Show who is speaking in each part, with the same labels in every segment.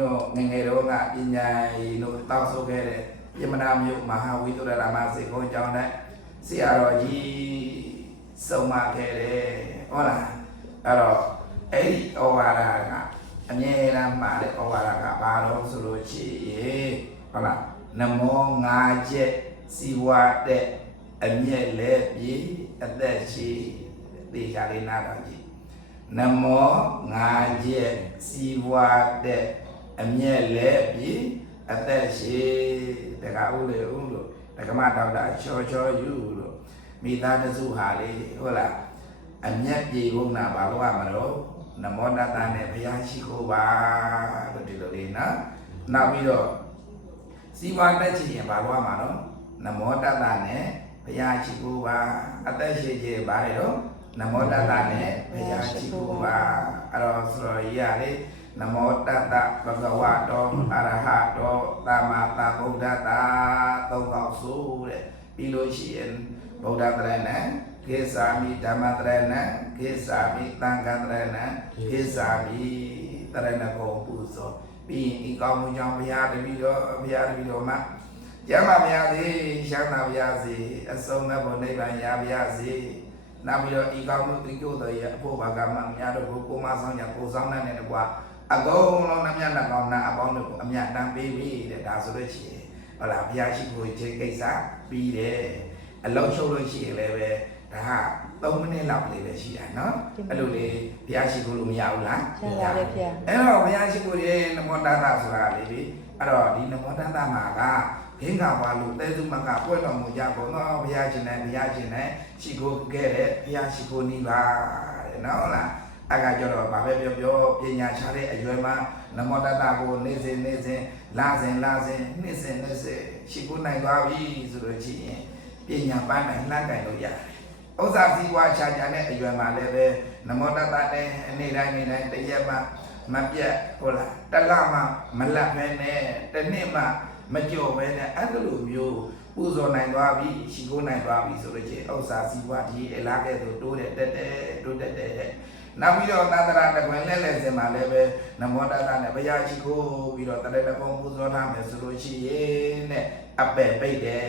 Speaker 1: တို့ငယ်ငယ်တုန်းကပညာရေးတို့တောက်ဆိုခဲ့တဲ့ယမနာမြို့မဟာဝိသုဒ္ဓရာမစေကုန်းကျောင်းနဲ့ဆရာတော်ကြီးစုံမခဲ့တယ်ဟုတ်လားအဲ့တော့အဲ့ဒီဩဝါဒကအမြဲတမ်းမှာတဲ့ဩဝါဒကဘာလို့ဆိုလို့ရှိရင်ဟုတ်လားနမောငါချက်စီဝါတဲ့အမြဲလဲပြေအသက်ရှိတေချာလေးနားတော်ကြည့်နမောငါကျက်စီဝါတဲ့ အမျက်လဲပြီးအသက်ရှိတက္ကဦးလေဦးလို့တက္ကမဒေါက်တာချောချောယူလို့မိသားတစုဟာလေဟုတ်လားအမျက်ပြေဖို့နာဘာလို့ရမလို့နမောတတနဲ့ဘုရားရှိခိုးပါလို့ဒီလိုလေးနော်နောက်ပြီးတော့စီဝါတက်ချင်ရင်ဘာလို့ရမှာနော်နမောတတနဲ့ဘုရားရှိခိုးပါအသက်ရှိခြင်းဘာလဲတော့နမောတတနဲ့ဘုရားရှိခိုးပါအဲ့တော့ဆိုတော့ရလေ နမောတတဘဂဝတောအရဟတောသမ္မာသမ္ဗုဒ္ဓတာသုံးကောင်ဆိုတဲ့ပြီးလို့ရှိရင်ဗုဒ္ဓတရဏံကိစ္ဆာမိဓမ္မတရဏံကိစ္ဆာမိသံဃတရဏံကိစ္ဆာမိတရဏဂုံပူဇော်ပြီးရင်ဤကောင်းမှုကြောင့်ဘုရားတပည့်တော်ဘုရားတပည့်တော်မှာကျမ်းပါပါရစေရှမ်းသာပါရစေအဆုံးမဲ့ဘုံနိဗ္ဗာန်ရပါရစေနောက်ပြီးတော့ဤကောင်းမှုတိကျို့တော်ရဲ့အဖို့ဘာကမှများတော့ကိုကိုမဆောင်ရကိုဆောင်တဲ့တကွာ အကုန်လုံးနှမျက်နှာကောင်းနာအပေါင်းတို့ကိုအမြတ်တမ်းပေးပြီတဲ့ဒါဆိုလို့ရှိရင်ဟုတ်လားဘုရားရှိခိုးခြင်းကိစ္စပြီးတယ်အလုံးချုပ်လို့ရှိရင်လည်းပဲဒါဟာ3မိနစ်လောက်လေးပဲရှိတာနော်အဲ့လိုလေးဘုရားရှိခိုးလို့မရဘူးလား
Speaker 2: ရပါတယ်ဖေ
Speaker 1: အဲ့တော့ဘုရားရှိခိုးရဲ့နမောတတဆိုတာလေးပြီအဲ့တော့ဒီနမောတတမှာကဘင်္ဂဝါလူတဲသူမကပွက်တော်မူကြကုန်တော့ဘုရားရှင်နဲ့ဘုရားရှင်နဲ့ရှိခိုးခဲ့တဲ့ဘုရားရှိခိုးနီးပါတဲ့နော်ဟုတ်လား အဲ့ကကြတော့ဗာပဲပြောပြောပညာချတဲ့အရွယ်မှာနမောတတကိုနေ့စဉ်နေ့စဉ်လာစဉ်လာစဉ်နေ့စဉ်နေ့စဉ်ရှိခိုးနိုင်သွားပြီဆိုလို့ရှိရင်ပညာပန်းနိုင်လှမ်းကြိုင်လို့ရတယ်ဥစ္စာစည်းဝါချာချာနဲ့အရွယ်မှာလည်းပဲနမောတတနဲ့အနေတိုင်းနေတိုင်းတရက်မှမပြတ်ဟုတ်လားတလမှမလတ်ပဲနဲ့တစ်နှစ်မှမကြော်ပဲနဲ့အဲ့လိုမျိုးပူဇော်နိုင်သွားပြီရှိခိုးနိုင်သွားပြီဆိုလို့ချင်းဥစ္စာစည်းဝါဒီအလားကဲ့သို့တိုးတယ်တက်တယ်တိုးတက်တယ်တဲ့ နောက်ပြီးတော့သန္တရာတကွင်လဲလဲစင်မှာလည်းပဲနမောတတနဲ့ဘုရားရှိခိုးပြီးတော့တရတကုံပူဇော်ထားမယ်ဆိုလို့ရှိရင်တဲ့အပယ်ပိတ်တယ်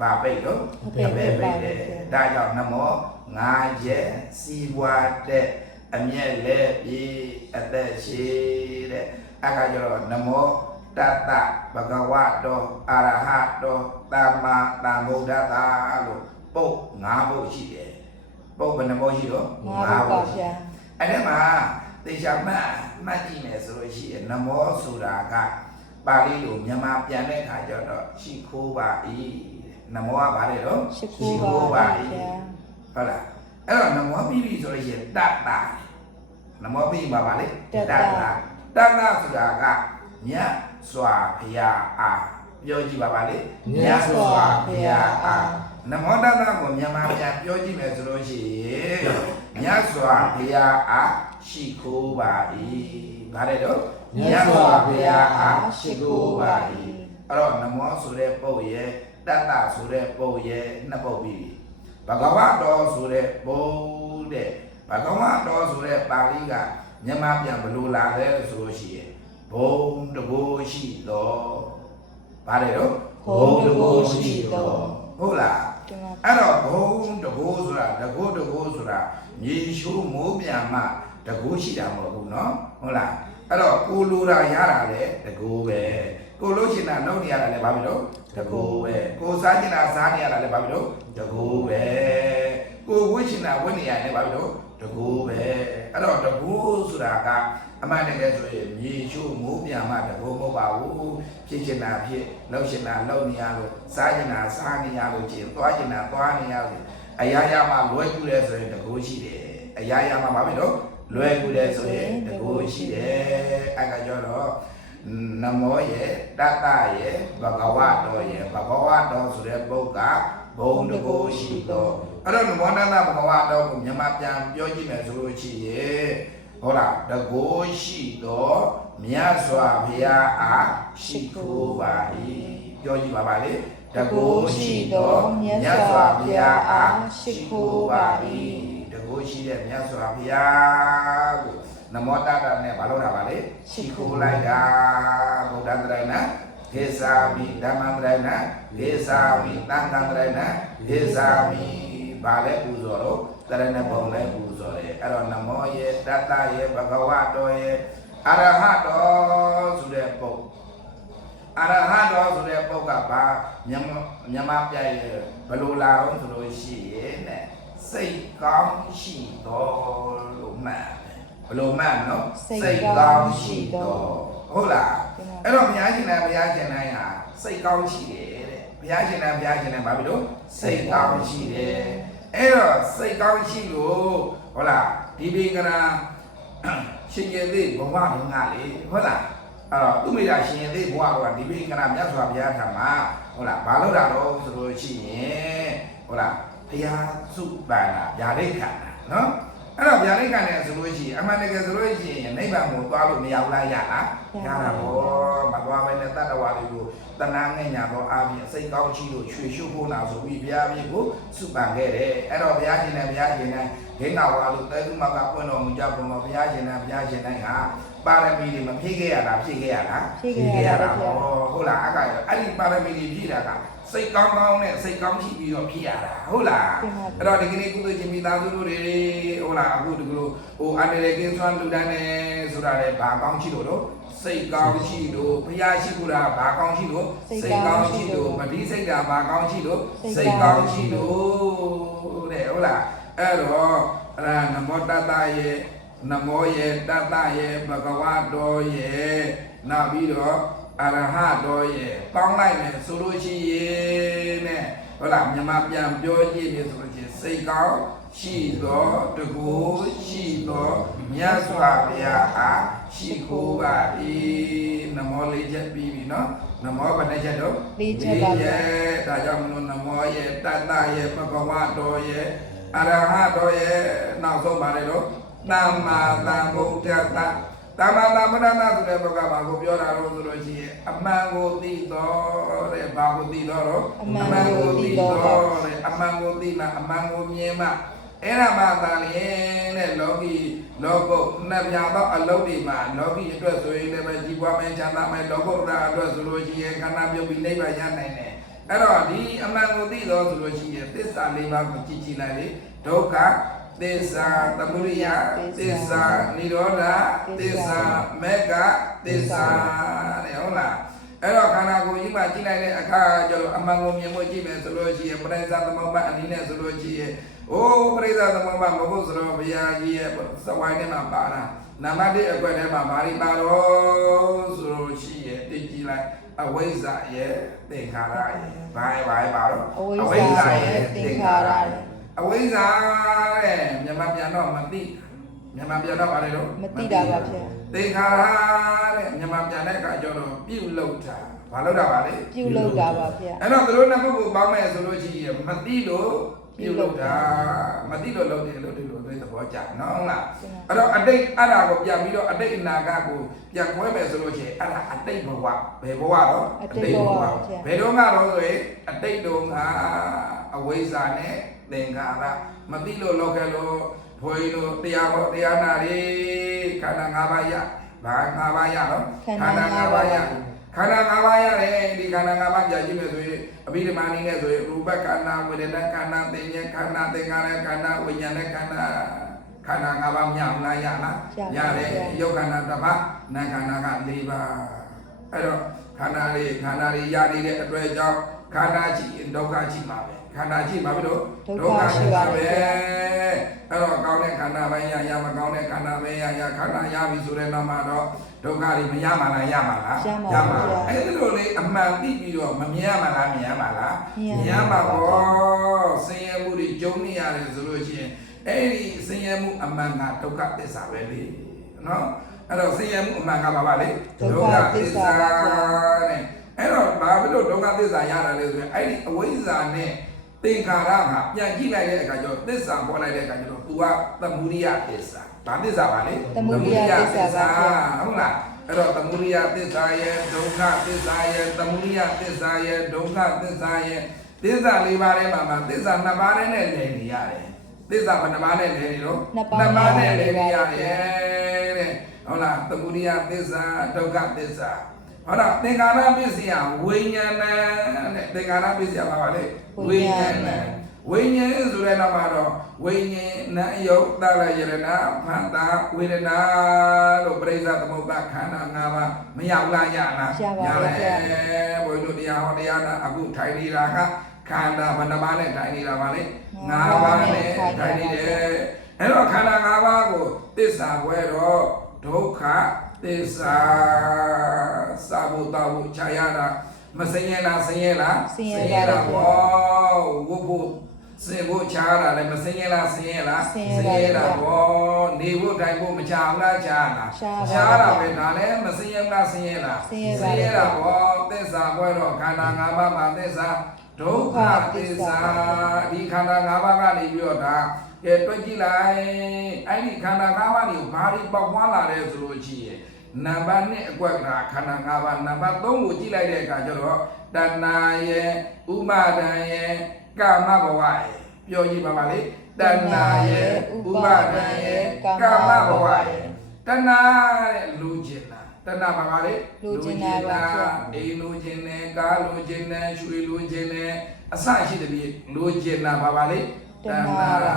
Speaker 1: ဘာပိတ်တော့
Speaker 2: အပေပဲပါပဲဖေ
Speaker 1: ဒါကြောင့်နမောငါရဲ့စီဝါတဲ့အမျက်လဲပြေအသက်ရှိတဲ့အခါကျတော့နမောတတ္တဘဂဝတောအရဟတောသမ္မာသမ္ဗုဒ္ဓတာလို့ပုတ်၅ပုတ်ရှိတယ်ပုတ်ဘယ်နှပုတ်ရှိတော့
Speaker 2: ငါတို့ပါ
Speaker 1: ရှိ
Speaker 2: ဗျာ
Speaker 1: အဲ့ဒီမှာတေချာမှတ်မှတ်ကြည့်မယ်ဆိုလို့ရှိရင်နမောဆိုတာကပါဠိလိုမြန်မာပြန်တဲ့ခါကျတော့ရှိခိုးပါ၏နမောကဘာလဲတော့
Speaker 2: ရှိခိုးပါဗျာ
Speaker 1: ဟုတ်လားအဲ့တော့နမောပြီးပြီဆိုလို့ရှိရင်တတ္တာနမောပြီးပါပါလေတတ္တာတတ္တာဆိုတာကမြတ်စွာဘုရားအားပြောကြည့်ပါပါလေ နမောတတ္တာကိုမြန်မာပြန်ပြောကြည့်မယ်ဆိုလို့ရှိရင်မြတ်စွာဘုရားအားရှိခိုးပါ၏ဗါတယ်တော့မြတ်စွာဘုရားအားရှိခိုးပါ၏အဲ့တော့နမောဆိုတဲ့ပုတ်ရဲ့တတ္တာဆိုတဲ့ပုတ်ရဲ့နှစ်ပုတ်ပြီးပြီဘဂဝတော်ဆိုတဲ့ဘုံတဲ့ဘဂဝတော်ဆိုတဲ့ပါဠိကမြန်မာပြန်ဘယ်လိုလာလဲဆိုလို့ရှိရင်ဘုံတကိုးရှိတော်ဗါတယ်တော့ဟုတ်လား
Speaker 2: ဒီမှာ
Speaker 1: အဲ့တော့ဘုံတကိုးဆိုတာတကိုးတကိုးဆိုတာမြေရှိုးမိုးပြန်မှတကိုးရှိတာမဟုတ်ဘူးเนาะဟုတ်လားအဲ့တော့ကိုလိုတာရတာလေတကိုးပဲကိုလို့ချင်တာလုပ်နေရတာလည်းဘာဖြစ်လို့တကိုးပဲကိုစားချင်တာစားနေရတာလည်းဘာဖြစ်လို့တကိုးပဲကိုဝှချင်တာဝှနေရတယ်လည်းဘာဖြစ်လို့တကိုးပဲအဲ့တော့တကိုးဆိုတာက အမှန်တကယ်ဆိုရင်မြေရှိုးမိုးပြန်မှတကိုးမဟုတ်ပါဘူးဖြစ်ချင်တာဖြစ်လုပ်ချင်တာလုပ်နေရလို့စားချင်တာစားနေရလို့ချင်သွားချင်တာသွားနေရလို့အရာရာမှာလွယ်ကူတယ်ဆိုရင်တကိုးရှိတယ်အရာရာမှာဘာဖြစ်လို့လွယ်ကူတယ်ဆိုရင်တကိုးရှိတယ်အဲ့ကကြောတော့နမောရဲ့တတ္တရဲ့ဘဂဝတော်ရဲ့ဘဂဝတော်ဆိုတဲ့ပုဂ္ဂဘုံတကိုရှိတော်အဲ့တော့နမောတတ္တဘဂဝတော်ကိုမြန်မာပြန်ပြောကြည့်မယ်ဆိုလို့ရှိရင် ဟုတ်လားတကိုရှိတော်မြတ်စွာဘုရားအားရှိခိုးပါ၏ပြောကြည့်ပါပါလေတကိုရှိတော်မြတ်စွာဘုရားအားရှိခိုးပါ၏တကိုရှိတဲ့မြတ်စွာဘုရားကိုနမောတတနဲ့ဘာလို့တာပါလဲရှိခိုးလိုက်တာဗုဒ္ဓတရဏဒေသာမိဓမ္မတရဏဒေသာမိသံဃာတရဏဒေသာမိ ဘာလဲပူဇော်တော့တရဏဘုံလဲပူဇော်တယ်အဲ့တော့နမောယေတတယေဘဂဝတောယေအရဟတောဆိုတဲ့ပုံအရဟတော်ဆိုတဲ့ပုဂ္ဂကဘာမြန်မာမြန်မာပြည့်ရဘယ်လိုလာတော့ဆိုလို့ရှိရင်တဲ့စိတ်ကောင်းရှိတော်လို့မှတ်တယ်ဘယ်လိုမှတ်နော်ဟုတ်လားအဲ့တော့ဘုရားရှင်နဲ့ဘုရားရှင်နဲ့ဟာစိတ်ကောင်းရှိတယ်တဲ့ဘုရားရှင်နဲ့ဘုရားရှင်နဲ့ဘာဖြစ်လို့စိတ်ကောင်းရှိတယ် အဲ့တော့စိတ်ကောင်းရှိလို့ဟုတ်လားဒီဘင်္ဂနာရှင်ကျေသေးဘဝဘင်္ဂလေဟုတ်လားအဲ့တော့သူမိတာရှင်ရင်သေးဘွားကဒီဘိကနာမြတ်စွာဘုရားထံမှာဟုတ်လားဘာလို့တာတော့ဆိုလို့ရှိရင်ဟုတ်လားဘုရားစုပန်တာဗျာဒိတ်ခံတာနော် အဲ့တော့ဗျာဒိတ်ခံတယ်ဆိုလို့ရှိရင်အမှန်တကယ်ဆိုလို့ရှိရင်နိဗ္ဗာန်ကိုသွားလို့မရဘူးလားရလားရတာပေါ့မသွားဘဲနဲ့တတ္တဝါတွေကိုတဏှာငဲ့ညာတော့အာပြီးစိတ်ကောင်းချီလို့ရွှေရှုပ်ဖို့နာဆိုပြီးဘုရားမြေကိုစုပန်ခဲ့တယ်အဲ့တော့ဘုရားရှင်နဲ့ဘုရားရှင်နဲ့ဂိင္ဃဝါလို့တဲသူမကပွင့်တော်မူကြပုံတော်ဘုရားရှင်နဲ့ဘုရားရှင်တိုင်းဟာပါရမီတွေမဖြည့်ခဲ့ရတာဖြည့်ခဲ့ရတာ
Speaker 2: ဖြည့်ခဲ့ရတာဗျာ
Speaker 1: ဟောဟုတ်လားအကအဲ့ဒီပါရမီတွေဖြည့်တာက စိတ်ကောင်းကောင်းနဲ့စိတ်ကောင်းရှိပြီးတော့ဖြည့်ရတာဟုတ်လား
Speaker 2: တင်ပါဗျာ
Speaker 1: အဲ့တော့ဒီကနေ့ကုသိုလ်ရှင်မိသားစုတို့တွေဟုတ်လားအခုဒီလိုဟိုအန္တရာယ်ကင်းစွမ်းလူတန်းနေဆိုတာလေဘာကောင်းရှိလို့တော့စိတ်ကောင်းရှိလို့ဘုရားရှိခိုးတာဘာကောင်းရှိလို့မတိစိတ်တာဘာကောင်းရှိလို့စိတ်ကောင်းရှိလို့တဲ့ဟုတ်လားအဲ့တော့အဲ့ဒါနမောတတရဲ့နမောရဲ့တတရဲ့ဘဂဝတောရဲ့နောက်ပြီးတော့ အရဟတောရဲ့ပေါင်းလိုက်မယ်ဆိုလို့ရှိရင်တဲ့ဟုတ်လားမြန်မာပြန်ပြောကြည့်ပြီဆိုလို့ရှိရင်စိတ်ကောင်းရှိသောတကူရှိသောမြတ်စွာဘုရားအားရှိခိုးပါ၏နမောလေးချက်ပြီးပြီနော်နမောဘယ်နှချက်တော့
Speaker 2: လေးချက်ပါဗျာ
Speaker 1: လေးချက်ဒါကြောင့်မလို့နမောရဲ့တတ္တရဲ့ဘဂဝတောရဲ့အရဟတောရဲ့နောက်ဆုံးပါတယ်တော့သမ္မာသမ္ဗုဒ္ဓတ္တ သမ္မာသမ္ဗုဒ္ဓတ္တဆိုတဲ့ဘုရားဘာကိုပြောတာတော့ဆိုလို့ရှိရင်အမှန်ကိုသိတော်တဲ့ဘာကိုသိတော်တော့
Speaker 2: အမှန်ကိုသိတော်
Speaker 1: တဲ့အမှန်ကိုသိမှအမှန်ကိုမြင်မှအဲ့ဒါမှသာလျင်တဲ့လောကီလောကုတ်နှစ်ပြားသောအလုံးတွေမှာလောကီအတွက်ဆိုရင်လည်းပဲကြီးပွားမယ်ချမ်းသာမယ်လောကုတ္တရာအတွက်ဆိုလို့ရှိရင်ခန္ဓာပြုတ်ပြီးနိဗ္ဗာန်ရနိုင်တယ်အဲ့တော့ဒီအမှန်ကိုသိတော်ဆိုလို့ရှိရင်သစ္စာလေးပါးကိုကြည့်ကြည့်လိုက်လေဒုက္ခ သစ္စာသမုဒိယသစ္စာនិရောဓသစ္စာမေဃသစ္စာတဲ့ဟုတ်လားအဲ့တော့ခန္ဓာကိုယ်ကြီးမှကြည့်လိုက်တဲ့အခါကျတော့အမှန်ကိုမြင်ဖို့ကြည့်မယ်ဆိုလို့ရှိရင်ပရိစ္ဆာသမုပ္ပါအနည်းနဲ့ဆိုလို့ရှိရင်အိုးပရိစ္ဆာသမုပ္ပါမဟုတ်ဆိုတော့ဘုရားကြီးရဲ့စဝိုင်းထဲမှာပါတာနံပါတ်1အကွက်ထဲမှာဘာတွေပါတော့ဆိုလို့ရှိရင်သိကြည့်လိုက်အဝိဇ္ဇာရဲ့သင်္ခါရရဲ့ဘာရဲ့ဘာရဲ့ပါတော့
Speaker 2: အဝိဇ္ဇာရဲ့သင်္ခါရရဲ့
Speaker 1: အဝိဇ္ဇာတဲ့မြန်မာပြန်တော့မသိမြန်မာပြန်တော့ဘာလဲတော့
Speaker 2: မသိတာပါဗျာ
Speaker 1: သင်္ခါရတဲ့မြန်မာပြန်တဲ့အခါကျတော့ပြုတ်လောက်တာဘာလောက်တာပါလဲ
Speaker 2: ပြုလုပ်တာပါဗျာ
Speaker 1: အဲ့တော့သူတို့နှစ်ခုကိုပေါင်းမယ်ဆိုလို့ရှိရင်မသိလို့ပြုတ်လောက်တာမသိလို့လုပ်တယ်လို့ဒီလိုတွေသဘောကျနော်ဟုတ်လားအဲ့တော့အတိတ်အဲ့ဒါကိုပြန်ပြီးတော့အတိတ်အနာဂတ်ကိုပြန်ခွဲမယ်ဆိုလို့ရှိရင်အဲ့ဒါအတိတ်ဘဝဘယ်ဘဝတော့ဘယ်တော့ကတော့ဆိုရင်အတိတ်တုန်းကအဝိဇ္ဇာနဲ့ သင်္ခါရမသိလို့လောက်ခဲ့လို့ဘွေလို့တရားဟောတရားနာတွေခန္ဓာ၅ပါးရဘာ၅ပါးရနော်ခန္ဓာ၅ပါးရခန္ဓာ၅ပါးရတယ်ဒီခန္ဓာ၅ပါးကြာကြည့်မယ်ဆိုရင်အဘိဓမ္မာနည်းနဲ့ဆိုရင်ရူပခန္ဓာဝေဒနာခန္ဓာသင်္ညေခန္ဓာသင်္ခါရခန္ဓာဝိညာဉ်ခန္ဓာခန္ဓာ၅ပါးမြောက်လားရလားရတယ်ယုတ်ခန္ဓာတစ်ပါးနာခန္ဓာက၄ပါးအဲ့တော့ ခန္ဓာလေးခန္ဓာလေးရနေတဲ့အတွက်ကြောင့်ခန္ဓာရှိရင်ဒုက္ခရှိမှာပဲခန္ဓာရှိမှာပြီတော့အဲ့တော့ကောင်းတဲ့ခန္ဓာပိုင်းရရမကောင်းတဲ့ခန္ဓာပိုင်းရရခန္ဓာရပြီဆိုတဲ့နောက်မှာတော့ဒုက္ခတွေမရမှာလားရမှာလားအဲ့ဒီလိုလေးအမှန်သိပြီးတော့မမြင်ရမှာလားမြင်ရမှာလားမြင်ရမှာပေါ့ဆင်းရဲမှုတွေကြုံနေရတယ်ဆိုလို့ရှိရင်အဲ့ဒီဆင်းရဲမှုအမှန်ကဒုက္ခသစ္စာပဲလေနော် အဲ့တော့ဆင်းရဲမှုအမှန်ကဘာပါလဲတဲ့အဲ့တော့ဘာဖြစ်လို့ဒုက္ခသစ္စာရတာလဲဆိုရင်အဲ့ဒီအဝိဇ္ဇာနဲ့သင်္ခါရကပြန်ကြည့်လိုက်တဲ့အခါကျတော့သစ္စာပေါ်လိုက်တဲ့အခါကျတော့ तू ကသမုဒိယသစ္စာဗာသစ္စာပါလေ
Speaker 2: သမုဒိယသစ္စာပါဗျာ
Speaker 1: ဟုတ်လားအဲ့တော့သမုဒိယသစ္စာရဲ့ဒုက္ခသစ္စာရဲ့သမုဒိယသစ္စာရဲ့ဒုက္ခသစ္စာရဲ့သစ္စာလေးပါးထဲမှာမှာသစ္စာနှစ်ပါးထဲနဲ့လည်နေရတယ်သစ္စာဘယ်နှပါးနဲ့လဲနေတော့
Speaker 2: နှစ်ပါးနဲ့
Speaker 1: နဲ့လဲ
Speaker 2: လဲ
Speaker 1: နေ
Speaker 2: ပါ
Speaker 1: ရ
Speaker 2: ဗျာ
Speaker 1: တယ်တဲ့ ဟုတ်လားသမုဒိယသစ္စာဒုက္ခသစ္စာဟုတ်လားသင်္ခါရပစ္စယဝိညာဏတဲ့သင်္ခါရပစ္စယပါပါလေဝိညာဏဝိညာဉ်ဆိုတဲ့နောက်မှာတော့ဝိညာဉ်နာယုတ်တလယရဏဖန္တာဝေဒနာလို့ပြိဿသမုပ္ပါခန္ဓာ၅ပါးမရောက်လားရလား
Speaker 2: ရပါပါဗျာ
Speaker 1: ဘုန်းကြီးတို့တရားဟောတရားနာအခုထိုင်နေတာကခန္ဓာဘယ်နှပါးနဲ့ထိုင်နေတာပါလဲ၅ပါးနဲ့ထိုင်နေတယ်အဲ့တော့ခန္ဓာ၅ပါးကိုသစ္စာဘွဲတော့ ဒုက္ခသစ္စာစာဘုတဘုခြာရတာမစင်ရလားစင်ရလား
Speaker 2: ဆင်းရဲပါဗျာ
Speaker 1: ဘောဝုဖို့စင်ဖို့ခြားတာလည်းမစင်ရလားစင်ရလား
Speaker 2: ဆင်းရဲပါဗျာ
Speaker 1: တာဘောနေဖို့တိုင်ဖို့မခြားဘူးလားခြားလား
Speaker 2: ခြားပါ
Speaker 1: တာ
Speaker 2: ဗျာ
Speaker 1: ပဲဒါလည်းမစင်ရလားစင်ရလား
Speaker 2: ဆင်းရဲပါဗျာ
Speaker 1: တာဘောသစ္စာဘွဲတော့ခန္ဓာ၅ပါးမှာသစ္စာဒုက္ခသစ္စာဒီခန္ဓာ၅ပါးကနေပြီးတော့ဒါ ကဲတွက်ကြည့်လိုက်အဲ့ဒီခန္ဓာ၅ပါးကိုဘာတွေပေါက်ပွားလာတယ်ဆိုလို့ရှိရင်နံပါတ်1အကွက်ကခန္ဓာ၅ပါးနံပါတ်3ကိုကြည့်လိုက်တဲ့အခါကျတော့တဏှာရဲ့ဥပါဒံရဲ့ကာမဘဝရဲ့ပြောကြည့်ပါပါလေတဏှာရဲ့ဥပါဒံရဲ့ကာမဘဝရဲ့တဏှာတဲ့လူကျင်တာတဏှာပါပါလေ
Speaker 2: လူကျင်တာပါဗျာ
Speaker 1: အိမ်လိုချင်တယ်ကားလိုချင်တယ်ရွှေလိုချင်တယ်အစရှိတဲ့ပြေလိုချင်တာပါပါလေ
Speaker 2: တဏှာပါဗျာ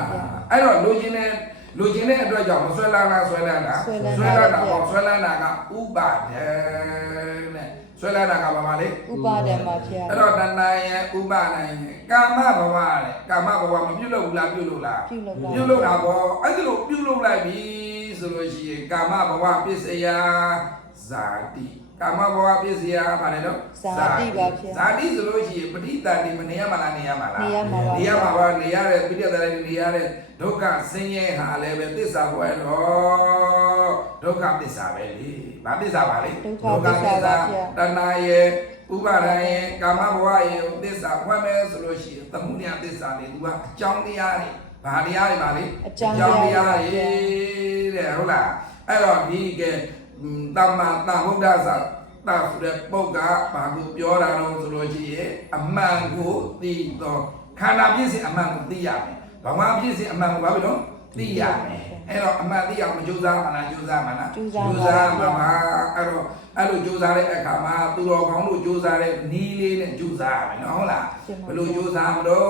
Speaker 1: အဲ့တော့လိုချင်တဲ့လိုချင်တဲ့အတွက်ကြောင့်မဆွဲလာတာဆွဲလာတာ
Speaker 2: ဆွဲလာတာ
Speaker 1: ဆွဲလာတာ
Speaker 2: ဗျာ
Speaker 1: ပေါ့ဆွဲလာတာကဥပါဒံနဲ့ဆွဲလာတာကပါပါလေ
Speaker 2: ဥပါဒံပါဗျာ
Speaker 1: အဲ့တော့တဏှာရဲ့ဥပါဒံရဲ့ကာမဘဝတဲ့ကာမဘဝမပြုတ်လို့ဘူးလားပြုတ်လို့လား
Speaker 2: ပြုလုပ်ပါ
Speaker 1: ပြုတ်လို့တာပေါ့အဲ့ဒီလိုပြုတ်လို့လိုက်ပြီဆိုလို့ရှိရင်ကာမဘဝပစ္စယဇာတိ ကာမဘဝပစ္စယဘာလဲတော့
Speaker 2: ဇာတိပါဗျာ
Speaker 1: ဇာတိဆိုလို့ရှိရင်ပဋိသန္ဓေမနေရမလားနေရမလား
Speaker 2: နေရမှာပါ
Speaker 1: နေရမှာပါနေရတဲ့ပိဋကတည်းနေရတဲ့ဒုက္ခဆင်းရဲဟာလည်းပဲသစ္စာဘွယ်တော့ဒုက္ခသစ္စာပဲလေဘာသစ္စာပါလဲ
Speaker 2: ဒုက္ခသစ္စာပါဗျာ
Speaker 1: တဏှာရဲ့ဥပါဒံရဲ့ကာမဘဝရဲ့သစ္စာဖွင့်မယ်ဆိုလို့ရှိရင်သမှုညသစ္စာတွေသူကအကြောင်းတရားတွေဘာတရားတွေပါလဲ
Speaker 2: အကြောင်းတရားတွေ
Speaker 1: တွေတဲ့ဟုတ်လားအဲ့တော့ဒီကဲ တမ္မာတဗုဒ္ဓဆာတာဆိုတဲ့ပုဂ္ဂဘာကိုပြောတာတော့ဆိုလို့ရှိရင်အမှန်ကိုသိတော့ခန္ဓာပြည့်စင်အမှန်ကိုသိရမယ်ဘာမှပြည့်စင်အမှန်ကိုဘာဖြစ်လို့ သိရမယ်အဲ့တော့အမှန်သိအောင်မကြိုးစားမလားကြိုးစားမလား
Speaker 2: ကြိုးစားပါ
Speaker 1: မှာအဲ့တော့အဲ့လိုကြိုးစားတဲ့အခါမှာသူတော်ကောင်းတို့ကြိုးစားတဲ့နီးလေးနဲ့ကြိုးစားရမယ်နော်ဟုတ်လား
Speaker 2: ရှင်ပါ
Speaker 1: ဘယ်လိုကြိုးစားမလို့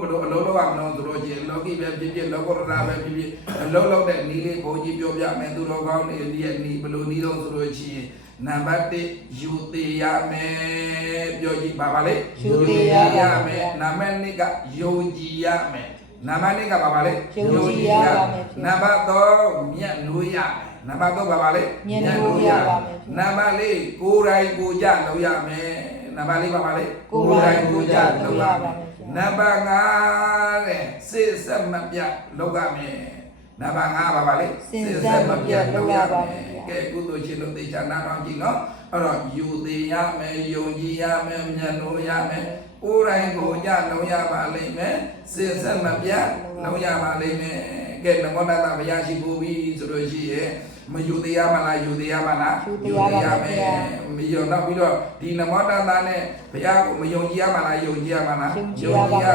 Speaker 1: ဘယ်လိုအလုပ်လုပ်ရမလို့ဆိုတော့ချင်းလောကီပဲဖြစ်ဖြစ်လောကုတ္တရာပဲဖြစ်ဖြစ်အလုပ်လုပ်တဲ့နီးလေးဘုန်းကြီးပြောပြမယ်သူတော်ကောင်းတွေရဲ့နီးဘယ်လိုနီးတော့ဆိုလို့ချင်းနံပါတ်1ယူသေးရမယ်ပြောကြည့်ပါပါလေ
Speaker 2: ယူသေးရပါမယ်
Speaker 1: နံပါတ်2ကယုံကြည်ရမယ် နံပါတ်2ကပါပါလေ
Speaker 2: ယုံကြည်ရပါမယ်
Speaker 1: နံပါတ်3မြတ်နိုးရမယ်နံပါတ်3ပါပါလေ
Speaker 2: မြတ်နိုးရပါမယ်
Speaker 1: နံပါတ်4ကိုယ်တိုင်ကိုယ်ကြလုပ်ရမယ်နံပါတ်4ပါပါလေ
Speaker 2: ကိုယ်တိုင်ကိုယ်ကြလုပ်ရပါမယ်
Speaker 1: နံပါတ်5တဲ့စစ်ဆက်မပြတ်လုပ်ရမယ်နံပါတ်5ပါပါလေ
Speaker 2: စစ်ဆက်မပြတ်လုပ်ရပါမယ်
Speaker 1: ကဲကုသိုလ်ရှင်တို့သိချာနာတော်ကြည့်နော်အဲ့တော့ယူသေးရမယ်ယုံကြည်ရမယ်မြတ်လို့ရမယ် ကိုယ်တိုင်ကိုယ်ကြလုပ်ရပါလိမ့်မယ်စစ်ဆက်မပြတ်လုပ်ရပါလိမ့်မယ်ကဲနမောတတဘုရားရှိခိုးပြီးဆိုလို့ရှိရဲ့မယူသေးရမလားယူသေးရမလား
Speaker 2: ယူသေးရပါမယ်ဗျာ
Speaker 1: မယုံတော့ပြီးတော့ဒီနမောတတနဲ့ဘုရားကိုမယုံကြည်ရမလားယုံကြည်ရမလား
Speaker 2: ယုံကြည်ရပါမယ်ဗျာ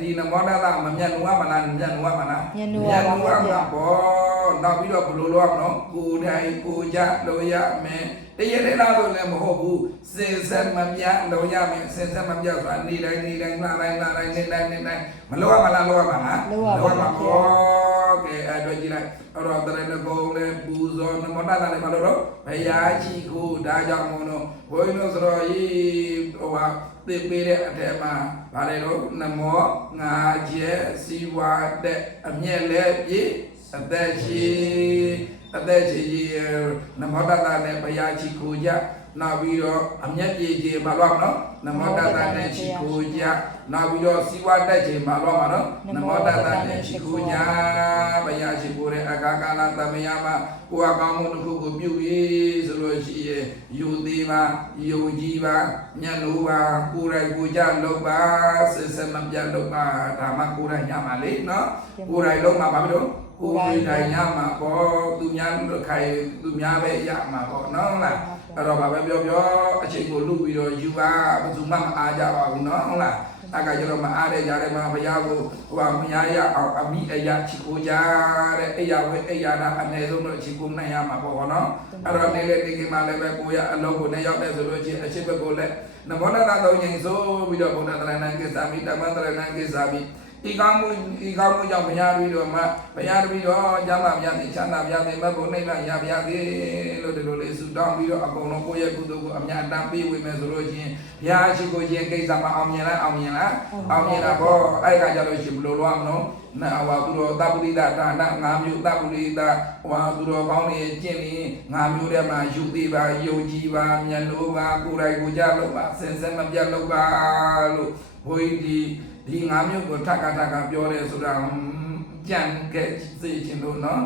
Speaker 1: ဒီနမောတတမမြတ်နုရမလားမြတ်နုရမလား
Speaker 2: မြတ်နိုးရပါမယ်ဗျာ
Speaker 1: ဘောနောက်ပြီးတော့ဘယ်လိုလုပ်ရမလဲကိုယ်တိုင်ကိုယ်ကြလုပ်ရမယ်တရတဲ့လားလို့လည်းမဟုတ်ဘူးစင်ဆက်မပြတ်လုပ်ရမယ်စင်ဆက်မပြတ်ဆိုတာနေ့တိုင်းနေ့တိုင်းနာတိုင်းနာတိုင်းနေ့တိုင်းနေ့တိုင်းမလုပ်ရမလားလုပ်ရမှာလား
Speaker 2: လုပ်ရပါမယ်
Speaker 1: ဘော ကဲအဲ့တော့ကြည့်လိုက်အဲ့တော့တရဏဂုံနဲ့ပူဇော်နမောတတနဲ့မလို့တော့ဘုရားကြီးကိုဒါကြောင့်မို့လို့ဘုန်းကြီးတို့ဆိုတော့ဤဟိုဟာသိပေးတဲ့အထက်မှာဗါလေတော့နမောငါကျဲစီဝါတဲ့အမျက်လဲပြေအသက်ရှိအသက်ရှိကြီးနမောတတနဲ့ဘုရားကြီးကိုကြနောက်ပြီးတော့အမျက်ပြေကြီးမလို့မနော်နမောတတနဲ့ချီကိုကြ နောက်ပြီးတော့စီဝါတက်ချိန်မလို့မနော်နမောတတနဲ့ချီကိုကြဘုရားရှိခိုးတဲ့အကာကာလသမယမှာကိုယ်အကောင်းမှုတစ်ခုကိုပြုပြီးဆိုလို့ရှိရင်ယူသေးပါယုံကြည်ပါညံ့လို့ပါကိုယ်တိုင်ကိုယ်ကြလုပ်ပါစစ်စစ်မပြတ်လုပ်ပါဒါမှကိုယ်တိုင်ညမှာလေနော်ကိုယ်တိုင်လုပ်မှာပါမလို့ကိုယ်တိုင်ညမှာပေါ့သူများတို့ခိုင်သူများပဲရမှာပေါ့နော်ဟုတ်လားအဲ့တော့ဘာပဲပြောပြောအချိန်ကိုလူပြီးတော့ယူပါဘယ်သူမှမအားကြပါဘူးနော်ဟုတ်လား အဲ့ကကျတော့မအားတဲ့ကြတဲ့မှာဘုရားကိုဟိုဟာမရရအောင်အမိအယချီကိုကြတဲ့အိယာဝဲအိယာနာအနည်းဆုံးတော့ချီကိုနိုင်ရမှာပေါ့နော်အဲ့တော့နေလေဒီကိမှလည်းပဲကိုရအလုံးကိုနဲ့ရောက်တဲ့ဆိုလို့ချင်းအရှိဘက်ကိုလည်းနမောတတသုံးချိန်ဆိုပြီးတော့ဘုရားတရဏံကိစ္ဆာမိတမန္တရဏံကိစ္ဆာမိ ဤကောင်းမှုဤကောင်းမှုကြောင့်ဘုရားပြီးတော့မှဘုရားတပြီးတော့ကျမ်းမာဗျာတိချမ်းသာဗျာတိမဘုံနိုင်လာရဗျာတိလို့ဒီလိုလေးဆုတောင်းပြီးတော့အကုန်လုံးကိုယ့်ရဲ့ကုသိုလ်ကိုအမြတ်တမ်းပေးဝေမယ်ဆိုလို့ချင်းဘုရားရှိခိုးခြင်းကိစ္စမှာအောင်မြင်လားအောင်မြင်လားအောင်မြင်တာပေါ့အဲ့ကကြလို့ရှိဘယ်လိုလုပ်ရမလို့နာဝါသူတော်တပုရိသဒါနငါးမျိုးတပုရိသဝါသူတော်ကောင်းတွေကျင့်နေငါးမျိုးထဲမှာယူသေးပါယုံကြည်ပါမျက်လို့ပါကိုယ်တိုင်ကိုကြလို့ပါစင်စင်မပြတ်လို့ပါလို့ဘုန်းကြီး ဒီငါးမျိုးကိုထပ်ကထပ်ကပြောတယ်ဆိုတာကြံခဲ့စေခြင်းလို့နော်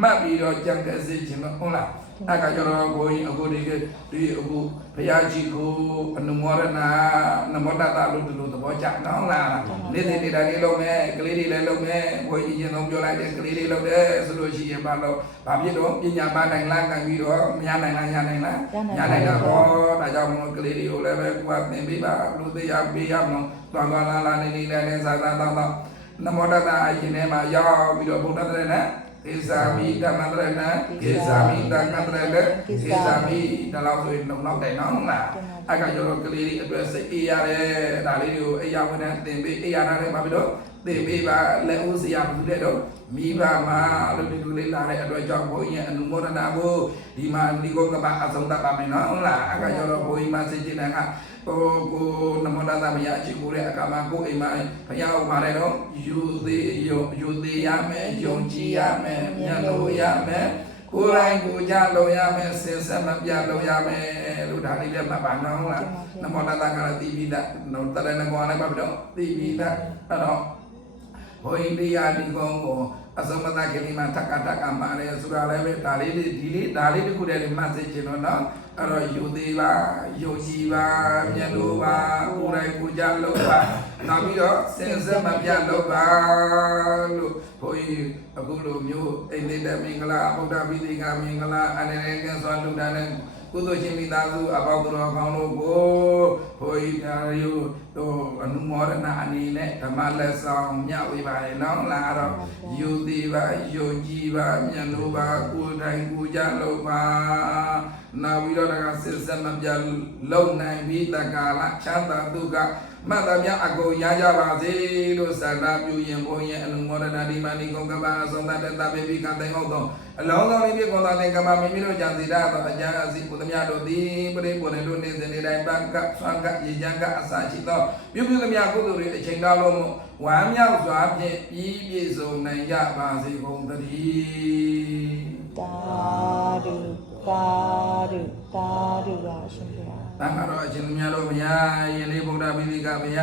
Speaker 1: မှတ်ပြီးတော့ကြံခဲ့စေခြင်းလို့ဟုတ်လား အဲ့ကကျတော့ဘုန်းကြီးအခုဒီဒီအခုဘုရားကြီးကိုအနုမောဒနာနမောတတလို့ဒီလိုသဘောကျနော်လားနေ့နေ့နေ့တိုင်းလုံးမဲ့ကလေးတွေလည်းလုံးမဲ့ဘုန်းကြီးချင်းဆုံးပြောလိုက်တယ်ကလေးတွေလုံးတယ်ဆိုလို့ရှိရင်ဘာလို့ဘာဖြစ်တော့ပညာပါနိုင်လားနိုင်ပြီးတော့မရနိုင်လားရနိုင်လားရနိုင်တာပေါ့ဒါကြောင့်မို့ကလေးတွေကိုလည်းပဲကိုယ်ကသင်ပေးပါလူသေးရပေးရမလို့သွားသွားလာလာနေနေလည်းလည်းစားစားတောင်းတောင်းနမောတတအရင်ထဲမှာရောက်ပြီးတော့ဘုရားတရနဲ့ကိသာမိဓမ္မတရဏ ကိသာမိတက္ကတရဏကိသာမိဒါလောက်ဆိုရင်လုံလောက်တယ်နော်လားအဲ့ကကျတော့ကလေးတွေအတွက်စိတ်အေးရတယ်ဒါလေးတွေကိုအိယာဝန်ထမ်းသင်ပေးအေးရတာလည်းဘာဖြစ်လို့ သင်ပေးပါလက်ဦးစရာဘူးတဲ့တော့မိဘမှာလို့ဒီလိုလေးလာတဲ့အတွက်ကြောင့်ဘုန်းကြီးအနုမောဒနာကိုဒီမှာဒီကုန်းကပအဆုံးသတ်ပါမယ်နော်ဟုတ်လားအဲ့ကကျတော့ဘုန်းကြီးမှာစိတ်ကျင်တဲ့ကဟိုကိုနမောတသမယအချီကိုတဲ့အခါမှာကိုအိမ်မှာဘုရားဟောပါတယ်တော့ယူသေးယုံယူသေးရမယ်ယုံကြည်ရမယ်မြတ်လို့ရမယ်ကိုယ်တိုင်ကိုကြလုံရမယ်စင်ဆက်မပြလုံရမယ်လို့ဒါလေးလည်းမှတ်ပါနော်ဟုတ်လားနမောတတကလည်းသိပြီးသားနော်တရဏကောလည်းပါပြီးတော့သိပြီးသားအဲ့တော့ ဘုန်းကြီးတရားဒီကုန်းကိုအစမတကလေးမှာတက္ကတက္ကမှာလဲဆိုတာလည်းပဲဒါလေးဒီလေးဒါလေးတခုတည်းလေးမှတ်စေချင်တော့နော်အဲ့တော့ယူသေးပါယူကြည်ပါမျက်လို့ပါကိုယ်တိုင်ကိုကြလို့ပါနောက်ပြီးတော့စင်စက်မပြတ်လို့ပါလို့ဘုန်းကြီးအခုလိုမျိုးအိမ်လေးတဲ့မင်္ဂလာဗုဒ္ဓဘိသိကမင်္ဂလာအနေနဲ့ကစွာလူတာနဲ့ ကုသိုလ်ရှင်မိသားစုအပေါင်းတော်ကောင်းတို့ကိုဘုန်းကြီးများယူတို့အနုမောဒနာအနေနဲ့ဓမ္မလက်ဆောင်မြတ်ဝေပါရနော်လာတော့ယူသေးပါယူကြည်ပါမျက်လို့ပါကိုယ်တိုင်ကိုကြလို့ပါ နောက်ပြီးတော့ဒါကစစ်စက်မပြတ်လုံနိုင်ပြီးတက္ကလာချမ်းသာဒုက္ခမတ်တော်များအကုန်ရကြပါစေလို့ဆန္ဒပြုရင်ဘုန်းကြီးအနုမောဒနာဒီမဏိကုံကပ္ပအဆုံးသတ်တဲ့တပိပိကတိုင်ဟုတ်သောအလောင်းဆောင်လေးပြကွန်သာသင်္ကမမိမိတို့ကြံစီတာသောအကြံအစီပုသမြတို့သည်ပရိပုန်တို့နေစဉ်နေတိုင်းပန်းကဆွမ်းကရေချမ်းကအစာရှိသောပြုပြုသမျှကုသိုလ်တွေအချိန်တော်လုံးဝမ်းမြောက်စွာဖြင့်ပြီးပြည့်စုံနိုင်ကြပါစေကုန်သတည်း
Speaker 2: တာဒု တာဒုတာဒုပါရှင်ဗျာ
Speaker 1: တန်ခါတော်အရှင်သူများတို့ဘုရားယင်းလေးဗုဒ္ဓဘိသိကဘုရား